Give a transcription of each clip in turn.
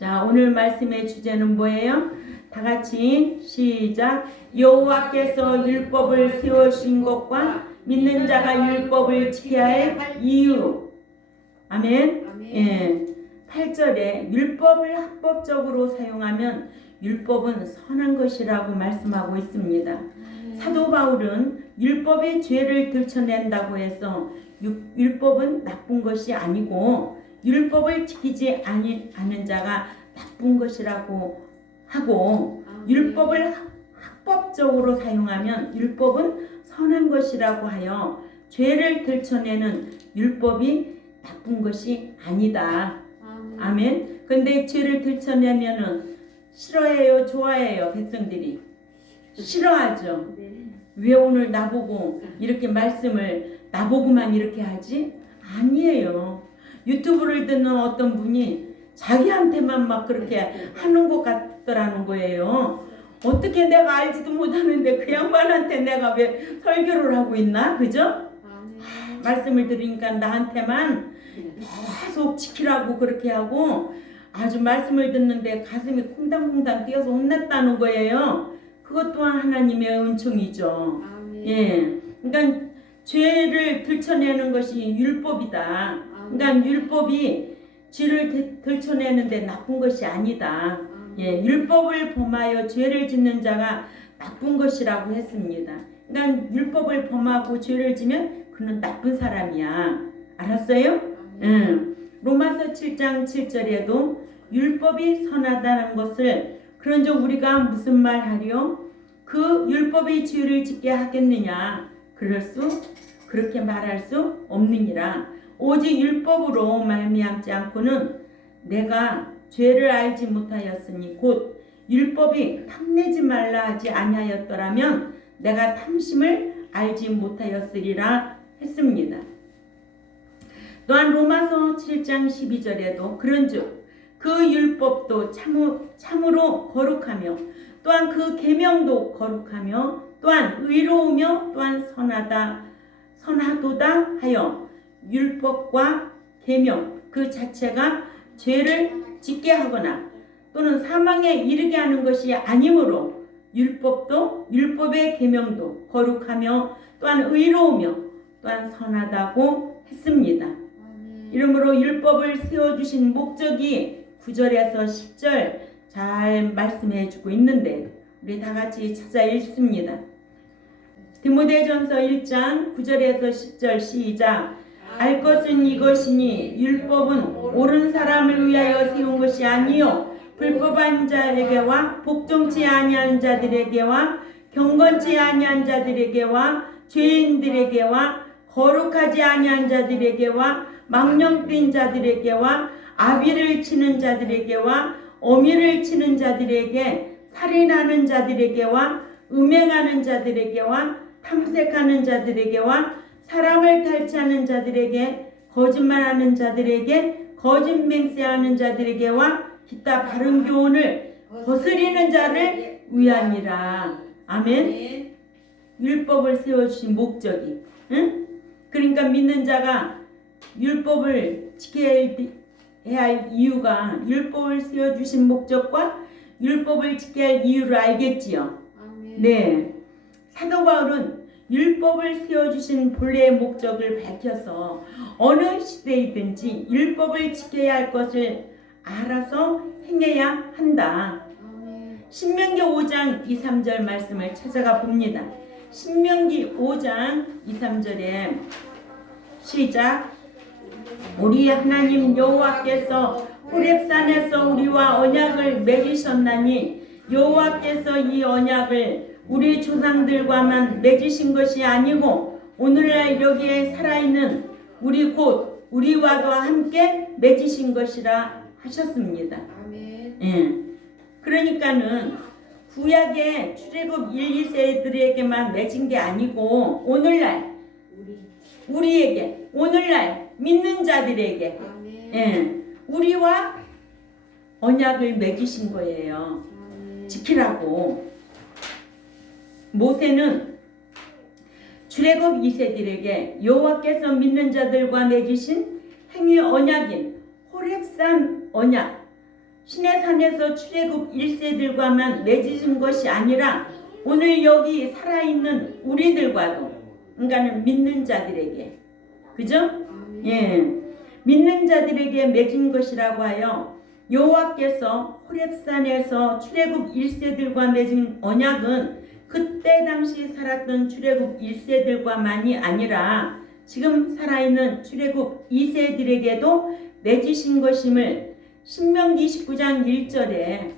자, 오늘 말씀의 주제는 뭐예요? 다 같이 시작. 여호와께서 율법을 세우신 것과 믿는 자가 율법을 지켜야 할 이유. 아멘. 예. 8절에 율법을 합법적으로 사용하면 율법은 선한 것이라고 말씀하고 있습니다. 사도 바울은 율법의 죄를 들춰낸다고 해서 율법은 나쁜 것이 아니고 율법을 지키지 않은 자가 나쁜 것이라고 하고 율법을 합법적으로 사용하면 율법은 선한 것이라고 하여 죄를 들춰내는 율법이 나쁜 것이 아니다. 아멘. 근데 죄를 들춰내면은 싫어해요, 좋아해요? 백성들이 싫어하죠. 왜 오늘 나보고 이렇게 말씀을 나보고만 이렇게 하지? 아니에요. 유튜브를 듣는 어떤 분이 자기한테만 막 그렇게 하는 것 같더라는 거예요. 어떻게 내가 알지도 못하는데 그 양반한테 내가 왜 설교를 하고 있나? 그죠? 말씀을 들으니까 나한테만 계속 지키라고 그렇게 하고 아주 말씀을 듣는데 가슴이 콩당콩당 뛰어서 혼났다는 거예요. 그것 또한 하나님의 은총이죠. 예, 그러니까 죄를 들춰내는 것이 율법이다. 그러니까 율법이 죄를 들춰내는데 나쁜 것이 아니다. 예, 율법을 범하여 죄를 짓는 자가 나쁜 것이라고 했습니다. 그러니까 율법을 범하고 죄를 지면 그는 나쁜 사람이야. 알았어요? 로마서 7장 7절에도 율법이 선하다는 것을 그런즉 우리가 무슨 말 하리요? 그 율법이 죄를 짓게 하겠느냐? 그렇게 말할 수 없느니라. 오직 율법으로 말미암지 않고는 내가 죄를 알지 못하였으니 곧 율법이 탐내지 말라 하지 아니하였더라면 내가 탐심을 알지 못하였으리라 했습니다. 또한 로마서 7장 12절에도 그런즉 그 율법도 참으로 거룩하며 또한 그 계명도 거룩하며 또한 의로우며 또한 선하도다 하여 율법과 계명 그 자체가 죄를 짓게 하거나 또는 사망에 이르게 하는 것이 아니므로 율법도 율법의 계명도 거룩하며 또한 의로우며 또한 선하다고 했습니다. 이러므로 율법을 세워주신 목적이 9절에서 10절 잘 말씀해 주고 있는데 우리 다 같이 찾아 읽습니다. 디모데전서 1장 9절에서 10절 시작. 알 것은 이것이니 율법은 옳은 사람을 위하여 세운 것이 아니요 불법한 자에게와 복종치 아니한 자들에게와 경건치 아니한 자들에게와 죄인들에게와 거룩하지 아니한 자들에게와 망령된 자들에게와 아비를 치는 자들에게와 어미를 치는 자들에게 살인하는 자들에게와 음행하는 자들에게와 탐색하는 자들에게와 사람을 탈취하는 자들에게 거짓말하는 자들에게 거짓 맹세하는 자들에게와 기타 바른 교훈을 거스리는 자를 위함이라. 아멘. 율법을 세워주신 목적이 그러니까 믿는 자가 율법을 지켜야 할 이유가 율법을 세워주신 목적과 율법을 지켜야 할 이유를 알겠지요. 네. 사도 바울은 율법을 세워주신 본래의 목적을 밝혀서 어느 시대이든지 율법을 지켜야 할 것을 알아서 행해야 한다. 신명기 5장 2, 3절 말씀을 찾아가 봅니다. 신명기 5장 2, 3절에 시작. 우리 하나님 여호와께서 호렙산에서 우리와 언약을 맺으셨나니 여호와께서 이 언약을 우리 조상들과만 맺으신 것이 아니고 오늘날 여기에 살아있는 우리 곧 우리와도 함께 맺으신 것이라 하셨습니다. 예. 그러니까는 구약의 출애굽 1, 2세들에게만 맺은 게 아니고 오늘날 우리에게 오늘날 믿는 자들에게 예. 우리와 언약을 맺으신 거예요. 지키라고. 모세는 출애굽 2세들에게 여호와께서 믿는 자들과 맺으신 행위 언약인 호렙산 언약 신의 산에서 출애굽 1세들과만 맺으신 것이 아니라 오늘 여기 살아있는 우리들과도, 그러니까는 믿는 자들에게, 그죠? 예, 믿는 자들에게 맺은 것이라고 하여 여호와께서 호렙산에서 출애굽 1세들과 맺은 언약은 그때 당시 살았던 출애굽 1세들과만이 아니라 지금 살아있는 출애굽 2세들에게도 맺으신 것임을 신명기 29장 1절에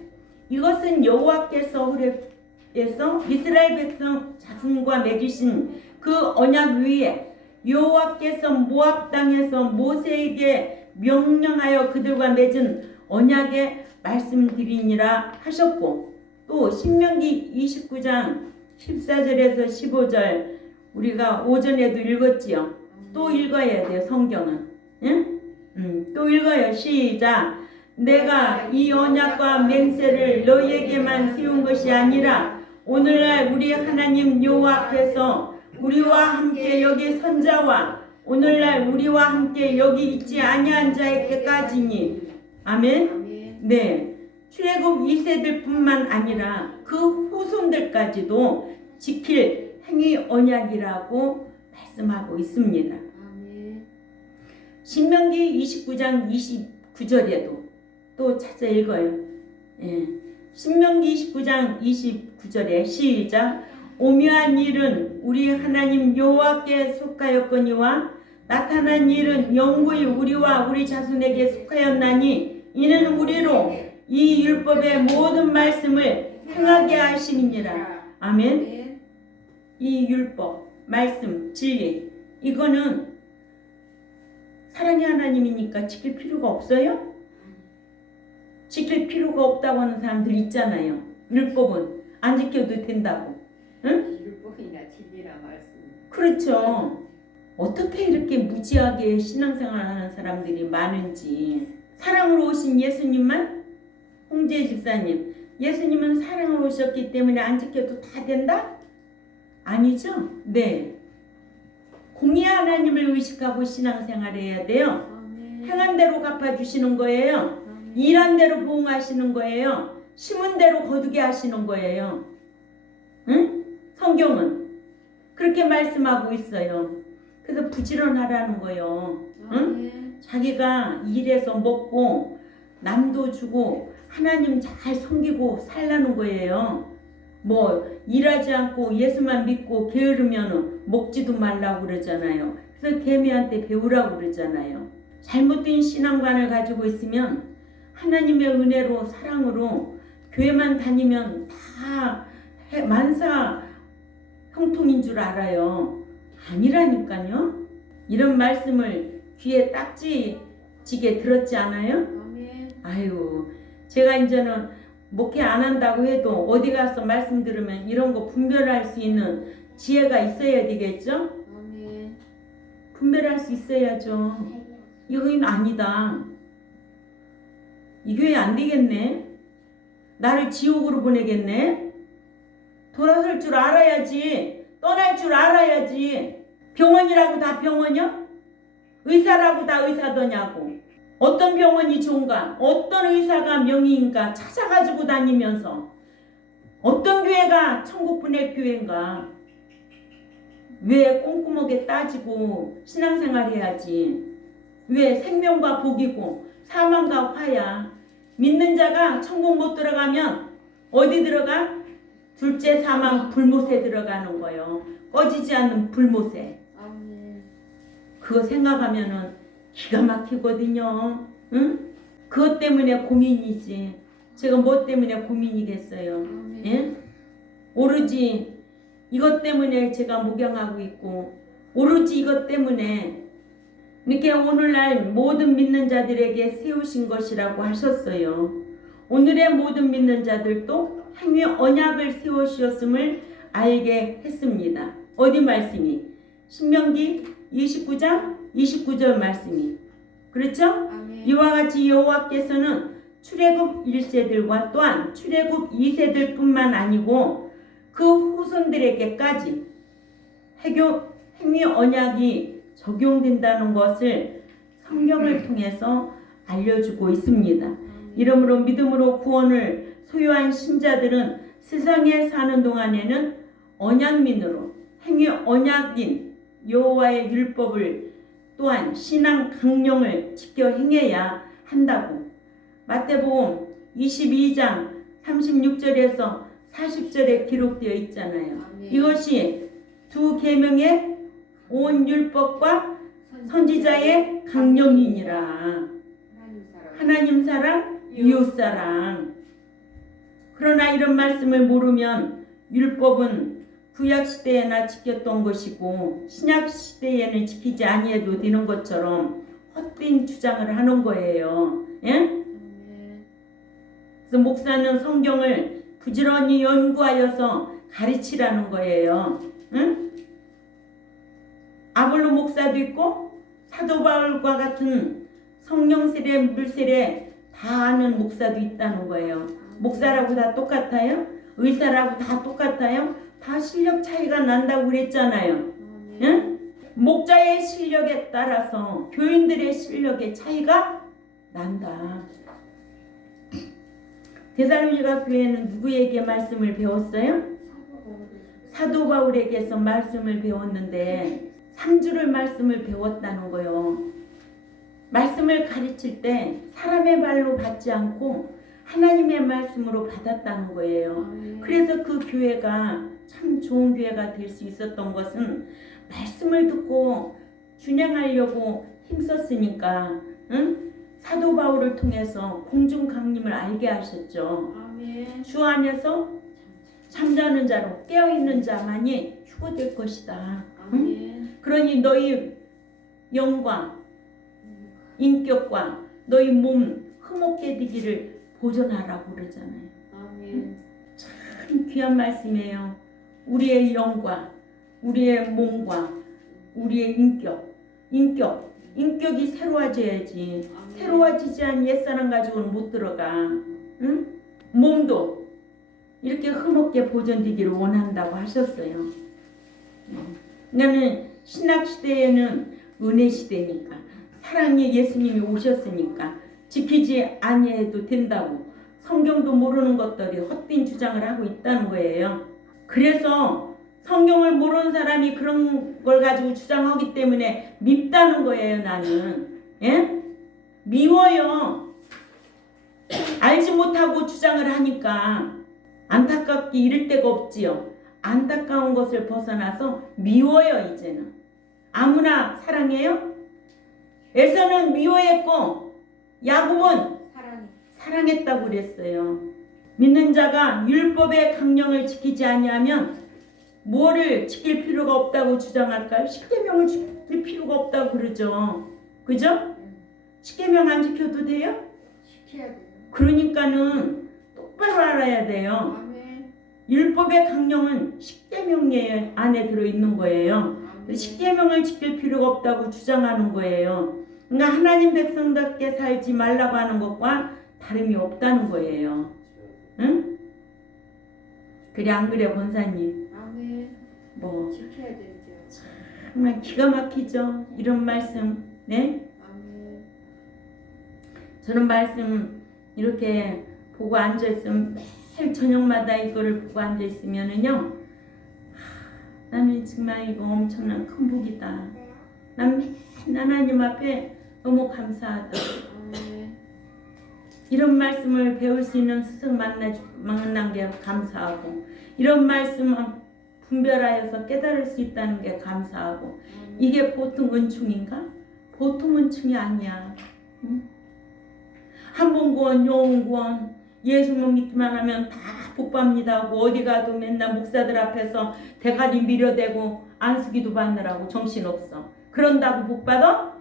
이것은 여호와께서 호렙에서 이스라엘 백성 자손과 맺으신 그 언약 위에 여호와께서 모압 땅에서 모세에게 명령하여 그들과 맺은 언약의 말씀드리니라 하셨고, 또 신명기 29장 14절에서 15절 우리가 오전에도 읽었지요. 또 읽어야 돼요. 성경은. 응? 또 읽어요. 시작. 내가 이 언약과 맹세를 너희에게만 세운 것이 아니라 오늘날 우리 하나님 여호와 앞에서 우리와 함께 여기 선자와 오늘날 우리와 함께 여기 있지 아니한 자에게까지니. 아멘. 네, 출애굽 2세들뿐만 아니라 그 후손들까지도 지킬 행위 언약이라고 말씀하고 있습니다. 신명기 29장 29절에도 또 찾아 읽어요. 예. 신명기 29장 29절에 시작. 오묘한 일은 우리 하나님 여호와께 속하였거니와 나타난 일은 영구히 우리와 우리 자손에게 속하였나니 이는 우리로 이 율법의 모든 말씀을 행하게 하심이니라. 아멘. 이 율법, 말씀, 진리, 이거는 사랑의 하나님이니까 지킬 필요가 없어요? 지킬 필요가 없다고 하는 사람들 있잖아요. 율법은 안 지켜도 된다고. 응? 율법이나 진리나 말씀. 그렇죠. 어떻게 이렇게 무지하게 신앙생활 하는 사람들이 많은지. 사랑으로 오신 예수님만? 홍재 집사님, 예수님은 사랑으로 오셨기 때문에 안 지켜도 다 된다? 아니죠? 네. 공의 하나님을 의식하고 신앙생활 해야 돼요. 행한 대로 갚아주시는 거예요. 일한 대로 보응하시는 거예요. 심은 대로 거두게 하시는 거예요. 응? 성경은 그렇게 말씀하고 있어요. 그래서 부지런하라는 거예요. 응? 자기가 일해서 먹고 남도 주고 하나님 잘 섬기고 살라는 거예요. 뭐 일하지 않고 예수만 믿고 게으르면 먹지도 말라고 그러잖아요. 그래서 개미한테 배우라고 그러잖아요. 잘못된 신앙관을 가지고 있으면 하나님의 은혜로 사랑으로 교회만 다니면 다 만사 형통인 줄 알아요. 아니라니까요. 이런 말씀을 귀에 딱지지게 들었지 않아요? 아유, 제가 이제는 목회 안 한다고 해도 어디 가서 말씀 들으면 이런 거 분별할 수 있는 지혜가 있어야 되겠죠? 분별할 수 있어야죠. 이건 아니다. 이 교회 안 되겠네. 나를 지옥으로 보내겠네. 돌아설 줄 알아야지. 떠날 줄 알아야지. 병원이라고 다 병원이야? 의사라고 다 의사더냐고. 어떤 병원이 좋은가? 어떤 의사가 명의인가? 찾아가지고 다니면서 어떤 교회가 천국 보낼 교회인가? 왜 꼼꼼하게 따지고 신앙생활 해야지? 왜 생명과 복이고 사망과 화야? 믿는 자가 천국 못 들어가면 어디 들어가? 둘째 사망 불못에 들어가는 거예요. 꺼지지 않는 불못에. 그거 생각하면은 기가 막히거든요. 응? 그것 때문에 고민이지. 제가 뭐 때문에 고민이겠어요. 예? 오로지 이것 때문에 제가 목양하고 있고 오로지 이것 때문에 이렇게 오늘날 모든 믿는 자들에게 세우신 것이라고 하셨어요. 오늘의 모든 믿는 자들도 행위 언약을 세우셨음을 알게 했습니다. 어디 말씀이? 신명기 29장 29절 말씀이. 그렇죠? 아멘. 이와 같이 여호와께서는 출애굽 1세들과 또한 출애굽 2세들뿐만 아니고 그 후손들에게까지 행위 언약이 적용된다는 것을 성경을 통해서 알려주고 있습니다. 이러므로 믿음으로 구원을 소유한 신자들은 세상에 사는 동안에는 언약민으로 행위 언약인 여호와의 율법을 또한 신앙 강령을 지켜 행해야 한다고 마태복음 22장 36절에서 40절에 기록되어 있잖아요. 이것이 두 계명의 온 율법과 선지자의 강령이니라. 하나님 사랑, 이웃 사랑. 그러나 이런 말씀을 모르면 율법은 구약 시대에나 지켰던 것이고 신약 시대에는 지키지 아니해도 되는 것처럼 헛된 주장을 하는 거예요. 예? 그래서 목사는 성경을 부지런히 연구하여서 가르치라는 거예요. 응? 아볼로 목사도 있고 사도 바울과 같은 성령 세례 물 세례 다 아는 목사도 있다는 거예요. 목사라고 다 똑같아요? 의사라고 다 똑같아요? 다 실력 차이가 난다고 그랬잖아요. 응? 목자의 실력에 따라서 교인들의 실력의 차이가 난다. 데살로니가 교회는 누구에게 말씀을 배웠어요? 사도 바울에게서 말씀을 배웠는데 3주를 말씀을 배웠다는 거예요. 말씀을 가르칠 때 사람의 말로 받지 않고 하나님의 말씀으로 받았다는 거예요. 그래서 그 교회가 참 좋은 교회가 될 수 있었던 것은 말씀을 듣고 준행하려고 힘썼으니까 응? 사도 바울을 통해서 공중 강림을 알게 하셨죠. 주 안에서 잠자는 자로 깨어있는 자만이 휴거될 것이다. 응? 그러니 너희 영과 인격과 너희 몸 흠없게 되기를 보존하라고 그러잖아요. 참 귀한 말씀이에요. 우리의 영과 우리의 몸과 우리의 인격이 새로워져야지. 새로워지지 않은 옛사람 가지고는 못 들어가. 응? 몸도 이렇게 흠없게 보존되기를 원한다고 하셨어요. 나는 신학 시대에는 은혜 시대니까 사랑의 예수님이 오셨으니까 지키지 아니해도 된다고 성경도 모르는 것들이 헛된 주장을 하고 있다는 거예요. 그래서 성경을 모르는 사람이 그런 걸 가지고 주장하기 때문에 밉다는 거예요. 나는 예? 미워요. 알지 못하고 주장을 하니까 안타깝게 이럴 데가 없지요. 안타까운 것을 벗어나서 미워요. 이제는 아무나 사랑해요? 에서는 미워했고 야곱은 사랑했다고 그랬어요. 믿는 자가 율법의 강령을 지키지 아니하면 뭐를 지킬 필요가 없다고 주장할까요? 십계명을 지킬 필요가 없다고 그러죠. 그죠? 십계명 안 지켜도 돼요? 지켜야 돼요. 그러니까는 똑바로 알아야 돼요. 율법의 강령은 십계명 안에 들어있는 거예요. 십계명을 지킬 필요가 없다고 주장하는 거예요. 그러니까 하나님 백성답게 살지 말라고 하는 것과 다름이 없다는 거예요. 응? 그래 안 그래 권사님? 뭐 지켜야 되죠. 정말 기가 막히죠. 이런 말씀. 네? 저는 말씀 이렇게 보고 앉아있으면 매일 저녁마다 이거를 보고 앉아있으면은요 나는 정말 이거 엄청난 큰 복이다. 난 하나님 앞에 너무 감사하다. 이런 말씀을 배울 수 있는 스승 만난 게 감사하고 이런 말씀 분별하여서 깨달을 수 있다는 게 감사하고 이게 보통 은총인가? 보통 은총이 아니야. 응? 한번 구원, 영원 구원, 예수만 믿기만 하면 다 복받니다 하고 어디 가도 맨날 목사들 앞에서 대가리 밀어대고 안수기도 받느라고 정신없어. 그런다고 복받아?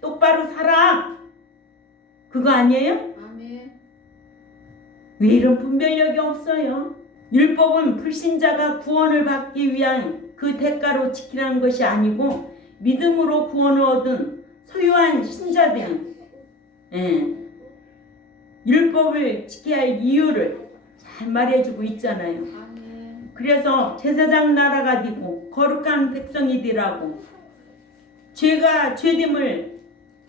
똑바로 살아. 그거 아니에요? 왜 이런 분별력이 없어요? 율법은 불신자가 구원을 받기 위한 그 대가로 지키라는 것이 아니고 믿음으로 구원을 얻은 소유한 신자들은 율법을 지켜야 할 이유를 잘 말해주고 있잖아요. 그래서 제사장 나라가 되고 거룩한 백성이 되라고 죄가 죄됨을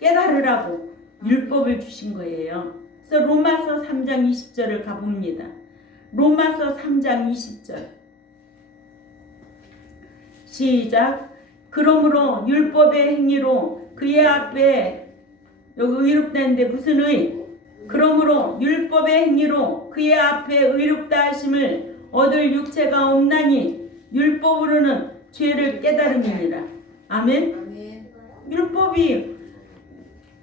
깨달으라고 율법을 주신 거예요. 그래서 로마서 3장 20절을 가봅니다. 로마서 3장 20절 시작. 그러므로 율법의 행위로 그의 앞에 여기 의롭다는데 무슨 의? 그러므로 율법의 행위로 그의 앞에 의롭다 하심을 얻을 육체가 없나니 율법으로는 죄를 깨달음이니라. 아멘. 아멘. 율법이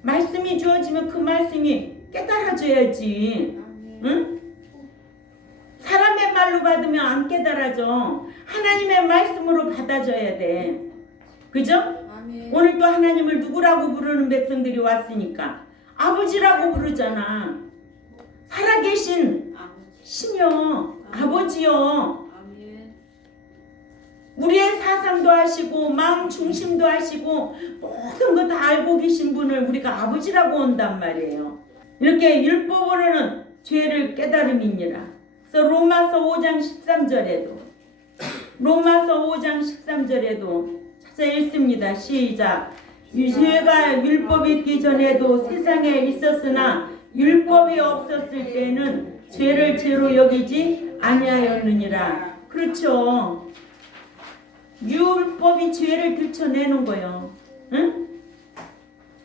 말씀이 주어지면 그 말씀이 깨달아져야지. 응? 사람의 말로 받으면 안 깨달아져. 하나님의 말씀으로 받아줘야 돼. 그죠? 아멘. 오늘 또 하나님을 누구라고 부르는 백성들이 왔으니까 아버지라고 부르잖아. 살아계신 신이여, 아버지여. 아멘. 우리의 사상도 하시고 마음 중심도 하시고 모든 거 다 알고 계신 분을 우리가 아버지라고 한단 말이에요. 이렇게 율법으로는 죄를 깨달음이니라. 그래서 로마서 5장 13절에도 로마서 5장 13절에도 찾아 읽습니다. 시작. 죄가 율법이 있기 전에도 세상에 있었으나 율법이 없었을 때는 죄를 죄로 여기지 아니하였느니라. 그렇죠. 율법이 죄를 들춰내는 거예요. 응?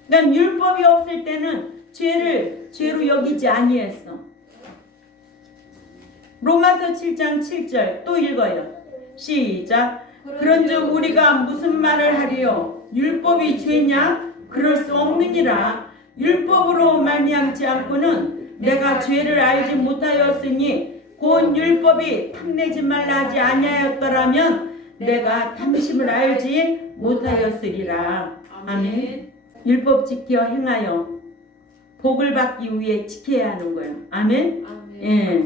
그러니까 율법이 없을 때는 죄를 죄로 여기지 아니했어. 로마서 7장 7절 또 읽어요. 시작. 그런즉 우리가 무슨 말을 하리요? 율법이 죄냐? 그럴 수 없느니라. 율법으로 말미암지 않고는 내가 죄를 알지 못하였으니 곧 율법이 탐내지 말라 하지 아니하였더라면 내가 탐심을 알지 못하였으리라. 아멘. 율법 지켜 행하여 복을 받기 위해 지켜야 하는 거예요. 아멘. 아멘. 예.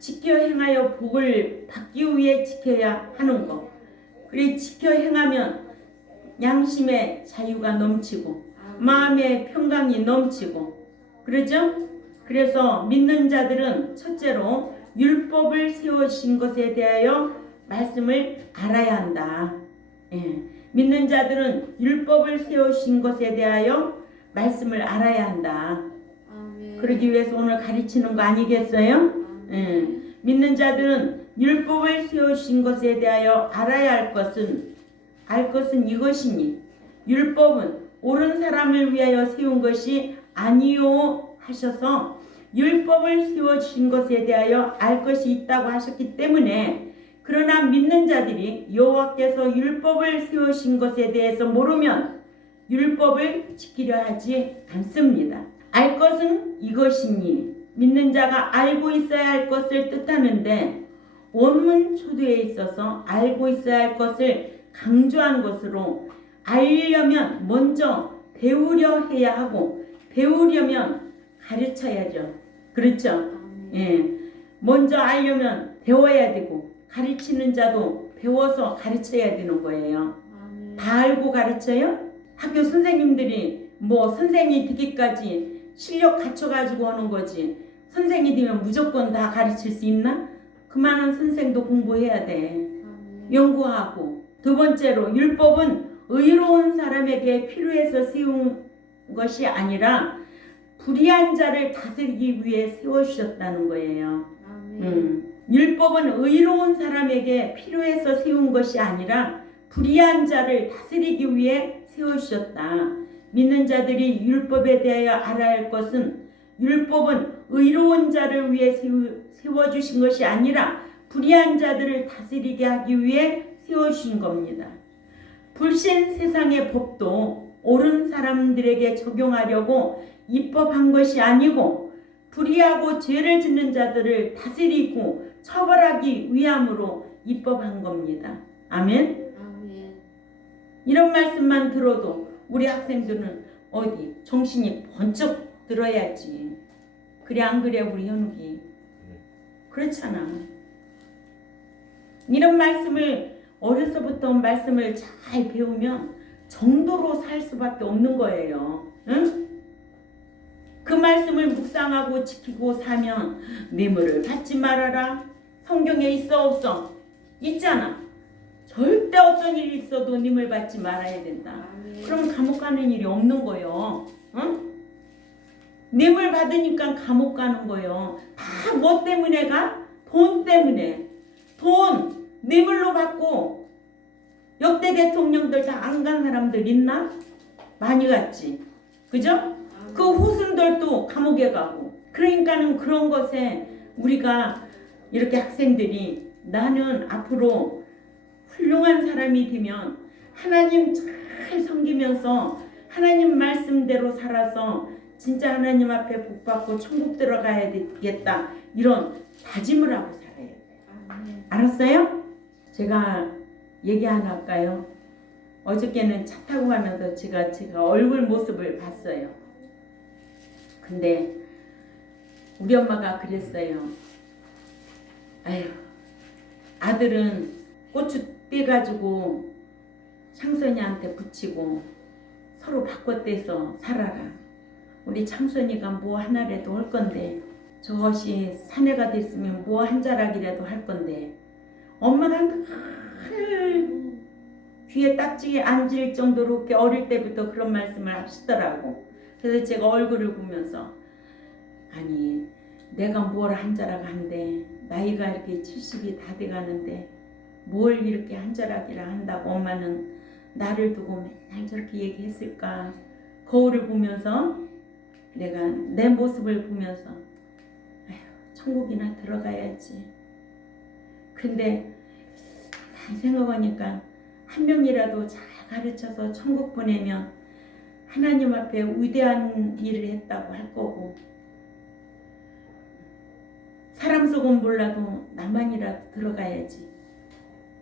지켜 행하여 복을 받기 위해 지켜야 하는 거. 그래 지켜 행하면 양심의 자유가 넘치고 마음의 평강이 넘치고 그러죠? 그래서 믿는 자들은 첫째로 율법을 세우신 것에 대하여 말씀을 알아야 한다. 예. 믿는 자들은 율법을 세우신 것에 대하여 말씀을 알아야 한다. 아멘. 그러기 위해서 오늘 가르치는 거 아니겠어요? 예. 믿는 자들은 율법을 세우신 것에 대하여 알아야 할 것은 이것이니 율법은 옳은 사람을 위하여 세운 것이 아니요 하셔서 율법을 세워주신 것에 대하여 알 것이 있다고 하셨기 때문에 그러나 믿는 자들이 여호와께서 율법을 세우신 것에 대해서 모르면 율법을 지키려 하지 않습니다. 알 것은 이것이니 믿는 자가 알고 있어야 할 것을 뜻하는데 원문 초두에 있어서 알고 있어야 할 것을 강조한 것으로 알려면 먼저 배우려 해야 하고 배우려면 가르쳐야죠. 그렇죠? 예. 먼저 알려면 배워야 되고 가르치는 자도 배워서 가르쳐야 되는 거예요. 아멘. 다 알고 가르쳐요? 학교 선생님들이 뭐 선생이 되기까지 실력 갖춰가지고 하는 거지. 선생이 되면 무조건 다 가르칠 수 있나? 그만한 선생도 공부해야 돼. 아멘. 연구하고. 두 번째로 율법은 의로운 사람에게 필요해서 세운 것이 아니라 불의한 자를 다스리기 위해 세워주셨다는 거예요. 아멘. 율법은 의로운 사람에게 필요해서 세운 것이 아니라 불의한 자를 다스리기 위해 세워주셨다. 믿는 자들이 율법에 대하여 알아야 할 것은 율법은 의로운 자를 위해 세워주신 것이 아니라 불의한 자들을 다스리게 하기 위해 세워주신 겁니다. 불신 세상의 법도 옳은 사람들에게 적용하려고 입법한 것이 아니고 불의하고 죄를 짓는 자들을 다스리고 처벌하기 위함으로 입법한 겁니다. 아멘. 아멘. 이런 말씀만 들어도 우리 학생들은 어디 정신이 번쩍 들어야지. 그래 안 그래 우리 현욱이? 그렇잖아. 이런 말씀을 어려서부터 말씀을 잘 배우면 정도로 살 수밖에 없는 거예요. 응? 그 말씀을 묵상하고 지키고 사면 뇌물을 받지 말아라. 성경에 있어 없어? 있잖아. 절대 어떤 일이 있어도 뇌물 받지 말아야 된다. 아멘. 그럼 감옥 가는 일이 없는 거예요. 응? 뇌물 받으니까 감옥 가는 거예요. 다 뭐 때문에 가? 돈 때문에. 돈 뇌물로 받고 역대 대통령들 다 안 간 사람들 있나? 많이 갔지. 그죠? 그 후순들도 감옥에 가고. 그러니까는 그런 것에 우리가 이렇게 학생들이 나는 앞으로 훌륭한 사람이 되면 하나님 잘 섬기면서 하나님 말씀대로 살아서 진짜 하나님 앞에 복 받고 천국 들어가야 되겠다. 이런 다짐을 하고 살아야 돼요. 알았어요? 제가 얘기 하나 할까요? 어저께는 차 타고 가면서 제가 얼굴 모습을 봤어요. 근데 우리 엄마가 그랬어요. 아유, 아들은 고추 떼가지고 창선이한테 붙이고 서로 바꿔떼서 살아라. 우리 창선이가 뭐 하나라도 할 건데 저것이 사내가 됐으면 뭐 한 자락이라도 할 건데 엄마가 늘 귀에 딱지게 앉을 정도로 이렇게 어릴 때부터 그런 말씀을 하시더라고. 그래서 제가 얼굴을 보면서 아니 내가 뭘 한 자락 한데 나이가 이렇게 70이 다 돼가는데 뭘 이렇게 한 자락이라 한다고 엄마는 나를 두고 맨날 저렇게 얘기했을까. 거울을 보면서 내가 내 모습을 보면서 아휴 천국이나 들어가야지. 근데 생각하니까 한 명이라도 잘 가르쳐서 천국 보내면 하나님 앞에 위대한 일을 했다고 할 거고 사람 속은 몰라도 나만이라도 들어가야지.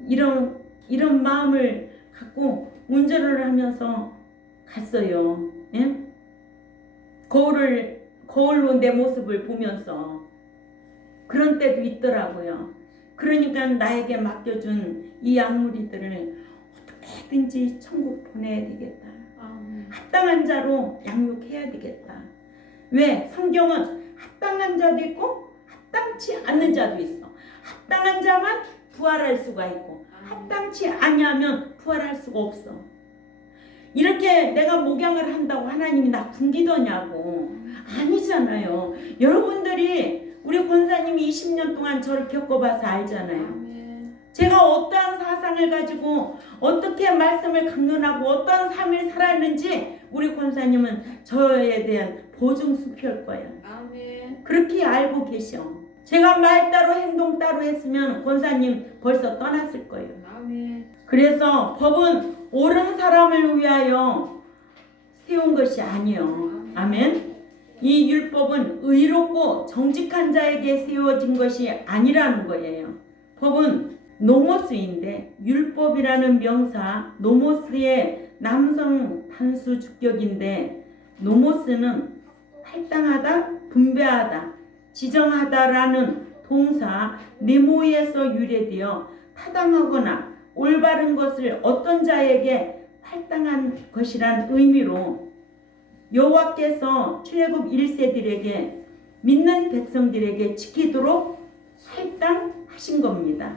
이런 마음을 갖고 운전을 하면서 갔어요. 예? 거울로 내 모습을 보면서 그런 때도 있더라고요. 그러니까 나에게 맡겨준 이 약물이들을 어떻게든지 천국 보내야 되겠다. 합당한 자로 양육해야 되겠다. 왜? 성경은 합당한 자도 있고 합당치 않는 자도 있어. 합당한 자만 부활할 수가 있고 합당치 아니하면 부활할 수가 없어. 이렇게 내가 목양을 한다고 하나님이 나 굶기더냐고. 아니잖아요. 여러분들이 우리 권사님이 20년 동안 저를 겪어봐서 알잖아요. 제가 어떠한 사상을 가지고 어떻게 말씀을 강론하고 어떠한 삶을 살았는지 우리 권사님은 저에 대한 보증수표일 거예요. 그렇게 알고 계셔. 제가 말 따로 행동 따로 했으면 권사님 벌써 떠났을 거예요. 그래서 법은 옳은 사람을 위하여 세운 것이 아니에요. 아멘. 이 율법은 의롭고 정직한 자에게 세워진 것이 아니라는 거예요. 법은 노모스인데 율법이라는 명사 노모스의 남성 단수 주격인데 노모스는 할당하다, 분배하다, 지정하다라는 동사 네모에서 유래되어 타당하거나 올바른 것을 어떤 자에게 할당한 것이란 의미로 여호와께서 출애굽 1세들에게 믿는 백성들에게 지키도록 할당하신 겁니다.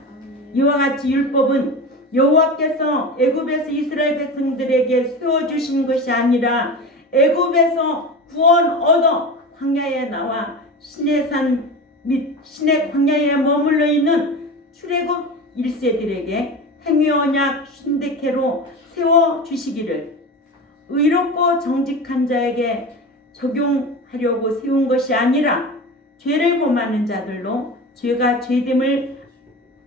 이와 같이 율법은 여호와께서 애굽에서 이스라엘 백성들에게 세워주신 것이 아니라 애굽에서 구원 얻어 광야에 나와 시내산 및 시내 광야에 머물러 있는 출애굽 1세들에게 행위언약 신대케로 세워주시기를 의롭고 정직한 자에게 적용하려고 세운 것이 아니라 죄를 범하는 자들로 죄가 죄됨을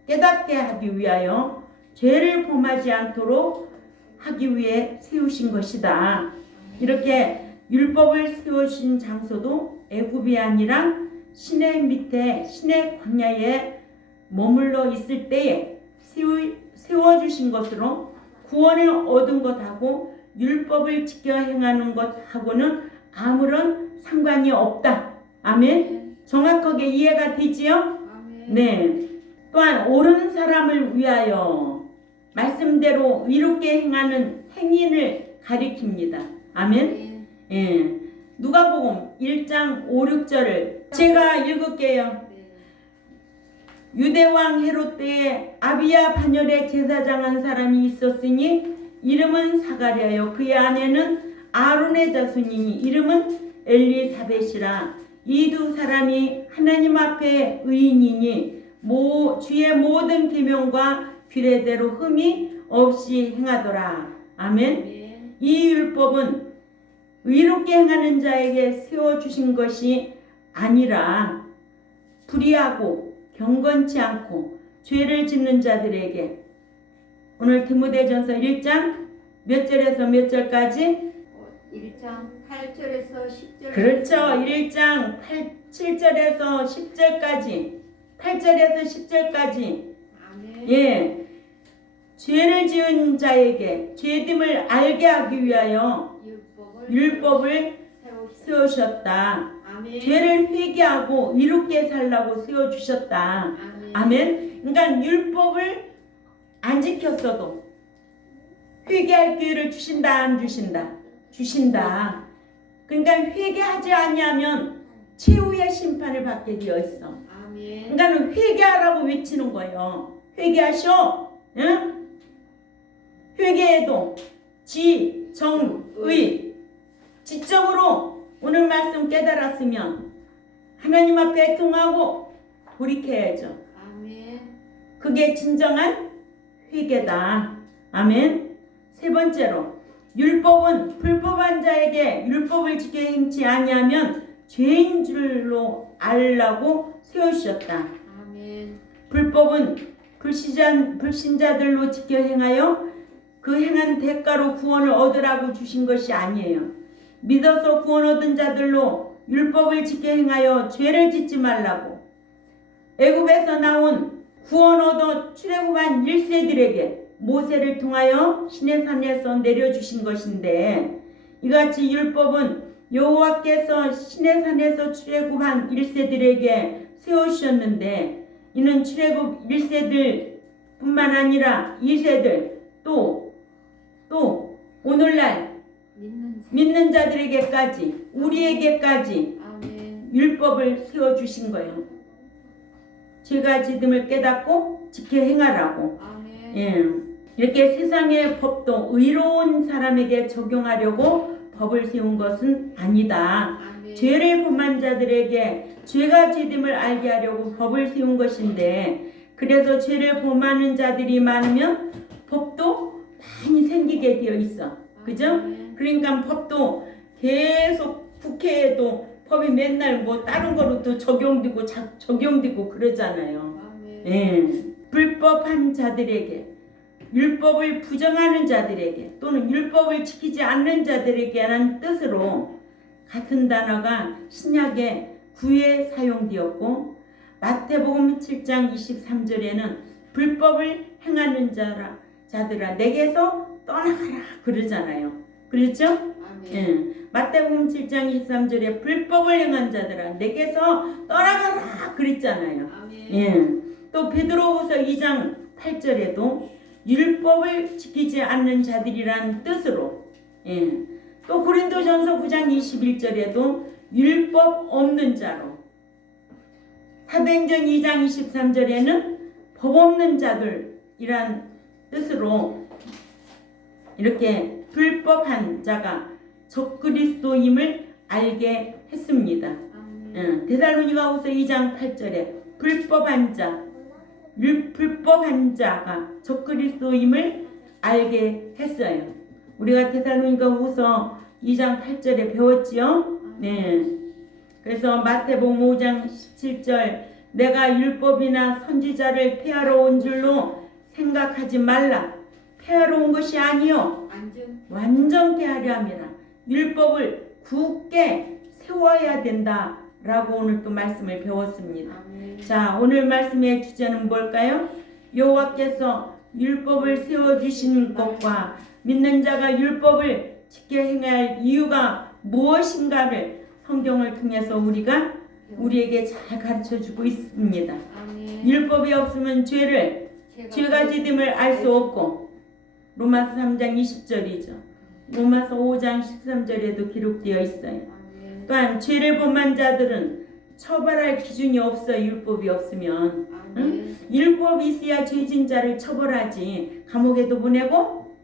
깨닫게 하기 위하여 죄를 범하지 않도록 하기 위해 세우신 것이다. 이렇게 율법을 세우신 장소도 애굽이 아니라 시내 밑에 시내 광야에 머물러 있을 때에 세워주신 것으로 구원을 얻은 것하고 율법을 지켜 행하는 것하고는 아무런 상관이 없다. 아멘. 정확하게 이해가 되지요? 네. 또한 옳은 사람을 위하여 말씀대로 의롭게 행하는 행인을 가리킵니다. 아멘. 예. 누가복음 1장 5, 6절을 제가 읽을게요. 유대왕 헤롯 때에 아비야 반열에 제사장 한 사람이 있었으니 이름은 사가랴요 그의 아내는 아론의 자손이니 이름은 엘리사벳이라. 이 두 사람이 하나님 앞에 의인이니 주의 모든 계명과 규례대로 흠이 없이 행하더라. 아멘. 아멘. 이 율법은 의롭게 행하는 자에게 세워주신 것이 아니라 불의하고 경건치 않고 죄를 짓는 자들에게. 오늘 디모데전서 1장 몇 절에서 몇 절까지? 1장 8절에서 10절. 그렇죠. 1장 7절에서 10절까지. 8절에서 10절까지. 아멘. 예. 죄를 지은 자에게 죄됨을 알게 하기 위하여 율법을 세우셨다. 아멘. 죄를 회개하고 의롭게 살라고 세워주셨다. 아멘. 아멘. 그러니까 율법을 안 지켰어도 회개할 기회를 주신다, 안 주신다? 주신다. 그러니까 회개하지 아니하면 최후의 심판을 받게 되어 있어. 아멘. 그러니까 회개하라고 외치는 거예요. 회개하셔. 응? 회개해도 지, 정, 의. 지적으로 오늘 말씀 깨달았으면 하나님 앞에 통하고 돌이켜야죠. 아멘. 그게 진정한 회개다. 아멘. 세 번째로, 율법은 불법한 자에게 율법을 지켜 행치 아니하면 죄인 줄로 알라고 세우셨다. 아멘. 불법은 불신자들로 지켜 행하여 그 행한 대가로 구원을 얻으라고 주신 것이 아니에요. 믿어서 구원 얻은 자들로 율법을 지켜 행하여 죄를 짓지 말라고. 애굽에서 나온 구원 얻어 출애굽한 1세들에게 모세를 통하여 시내산에서 내려주신 것인데, 이같이 율법은 여호와께서 시내산에서 출애굽한 1세들에게 세우셨는데, 이는 출애굽 1세들 뿐만 아니라 2세들 또 오늘날 믿는 자들에게까지, 우리에게까지 아멘. 율법을 세워주신 거예요. 죄가 지됨을 깨닫고 지켜 행하라고. 아멘. 예. 이렇게 세상의 법도 의로운 사람에게 적용하려고 법을 세운 것은 아니다. 아멘. 죄를 범한 자들에게 죄가 지됨을 알게 하려고 법을 세운 것인데, 그래서 죄를 범하는 자들이 많으면 법도 많이 생기게 되어 있어. 그죠? 아멘. 그러니까 법도 계속 국회에도 법이 맨날 뭐 다른 거로 또 적용되고 그러잖아요. 아멘. 예. 불법한 자들에게, 율법을 부정하는 자들에게 또는 율법을 지키지 않는 자들에게라는 뜻으로 같은 단어가 신약에 9에 사용되었고, 마태복음 7장 23절에는 불법을 행하는 자들아 내게서 떠나가라 그러잖아요. 그렇죠? 아멘. 예. 마태복음 7장 23절에 불법을 행한 자들아 내게서 떠나가라 그랬잖아요. 아멘. 예. 또 베드로후서 2장 8절에도 율법을 지키지 않는 자들이란 뜻으로, 예. 또 고린도전서 9장 21절에도 율법 없는 자로, 사도행전 2장 23절에는 법 없는 자들이란 뜻으로 이렇게 불법한 자가 적그리스도임을 알게 했습니다. 아멘. 데살로니가후서 2장 8절에 불법한 자가 적그리스도임을 알게 했어요. 우리가 데살로니가후서 2장 8절에 배웠지요. 네. 그래서 마태복음 5장 17절 내가 율법이나 선지자를 폐하러 온 줄로 생각하지 말라. 폐하러 온 것이 아니요 완전케 하려 함이라. 율법을 굳게 세워야 된다라고 오늘 또 말씀을 배웠습니다. 아멘. 자, 오늘 말씀의 주제는 뭘까요? 여호와께서 율법을 세워주신 것과 믿는 자가 율법을 지켜 행해야 할 이유가 무엇인가를 성경을 통해서 우리에게 잘 가르쳐주고 있습니다. 아멘. 율법이 없으면 죄가 지됨을 알 수 없고, 로마서 3장 20절이죠. 로마서 5장 13절에도 기록되어 있어요. 아멘. 또한 죄를 범한 자들은 처벌할 기준이 없어. 율법이 없으면. 아멘. 율법이 있어야 죄진 자를 처벌하지. 감옥에도 보내고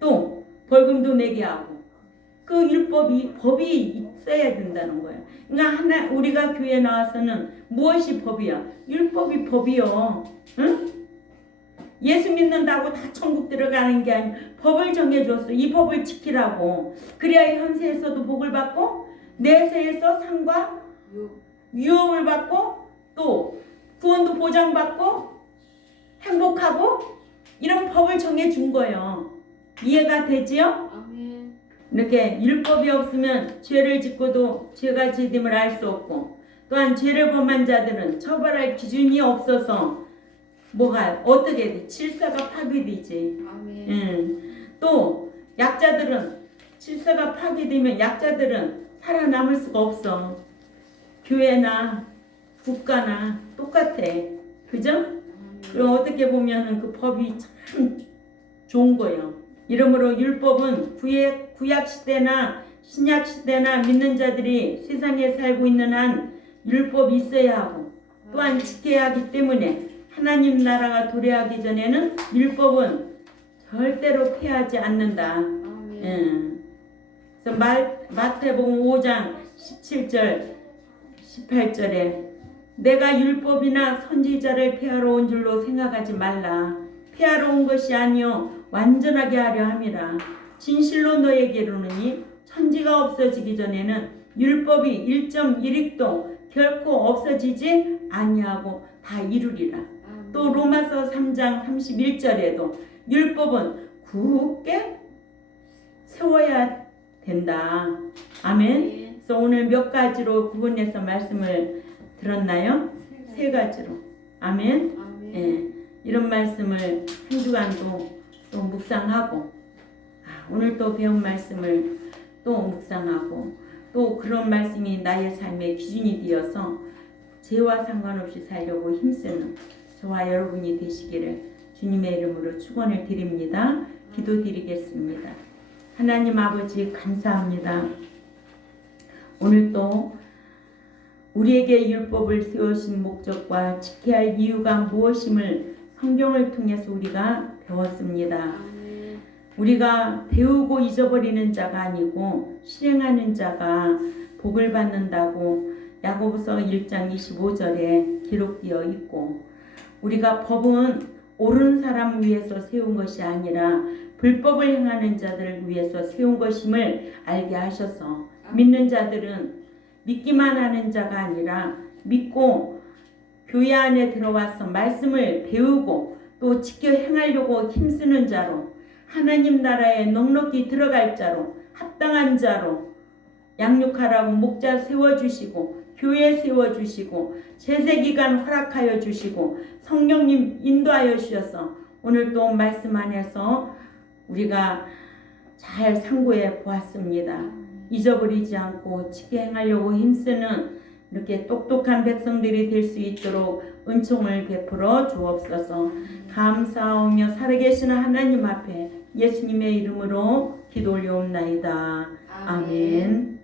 또 벌금도 내게 하고. 그 법이 써야 된다는 거예요. 그러니까 우리가 교회 나와서는 무엇이 법이야? 율법이 법이요. 응? 예수 믿는다고 다 천국 들어가는 게 아니고 법을 정해줬어. 이 법을 지키라고. 그래야 현세에서도 복을 받고 내세에서 상과 유업을 받고 또 구원도 보장받고 행복하고 이런 법을 정해준 거예요. 이해가 되지요? 아멘. 이렇게 율법이 없으면 죄를 짓고도 죄가 죄됨을 알 수 없고 또한 죄를 범한 자들은 처벌할 기준이 없어서 뭐가 어떻게 돼? 질서가 파괴되지. 아멘. 또 약자들은 질서가 파괴되면 약자들은 살아남을 수가 없어. 교회나 국가나 똑같아. 그죠? 그럼 어떻게 보면 그 법이 참 좋은 거예요. 이러므로 율법은 구약 시대나 신약 시대나 믿는 자들이 세상에 살고 있는 한 율법이 있어야 하고 또한 지켜야 하기 때문에 하나님 나라가 도래하기 전에는 율법은 절대로 폐하지 않는다. 아멘. 그래서 마태복음 5장 17절 18절에 내가 율법이나 선지자를 폐하러 온 줄로 생각하지 말라. 폐하러 온 것이 아니요 완전하게 하려 함이라. 진실로 너에게 이르노니 천지가 없어지기 전에는 율법이 1.1획도 결코 없어지지 아니하고 다 이루리라. 또 로마서 3장 31절에도 율법은 굳게 세워야 된다. 아멘. 그래서 오늘 몇 가지로 구분해서 말씀을 들었나요? 세 가지로. 아멘. 예, 이런 말씀을 한 주간도 또 묵상하고 오늘 또 배운 말씀을 또 묵상하고 또 그런 말씀이 나의 삶의 기준이 되어서 죄와 상관없이 살려고 힘쓰는 저와 여러분이 되시기를 주님의 이름으로 축원을 드립니다. 기도드리겠습니다. 하나님 아버지 감사합니다. 오늘 또 우리에게 율법을 세우신 목적과 지켜야 할 이유가 무엇임을 성경을 통해서 우리가 배웠습니다. 우리가 배우고 잊어버리는 자가 아니고 실행하는 자가 복을 받는다고 야고보서 1장 25절에 기록되어 있고 우리가 법은 옳은 사람 위해서 세운 것이 아니라 불법을 행하는 자들을 위해서 세운 것임을 알게 하셔서 믿는 자들은 믿기만 하는 자가 아니라 믿고 교회 안에 들어와서 말씀을 배우고 또 지켜 행하려고 힘쓰는 자로 하나님 나라에 넉넉히 들어갈 자로 합당한 자로 양육하라고 목자 세워주시고 교회 세워주시고 제세기간 허락하여 주시고 성령님 인도하여 주셔서 오늘 또 말씀 안에서 우리가 잘 상고해 보았습니다. 잊어버리지 않고 지켜 행하려고 힘쓰는 이렇게 똑똑한 백성들이 될 수 있도록 은총을 베풀어 주옵소서. 감사하며 살아계시는 하나님 앞에 예수님의 이름으로 기도 올려옵나이다. 아멘.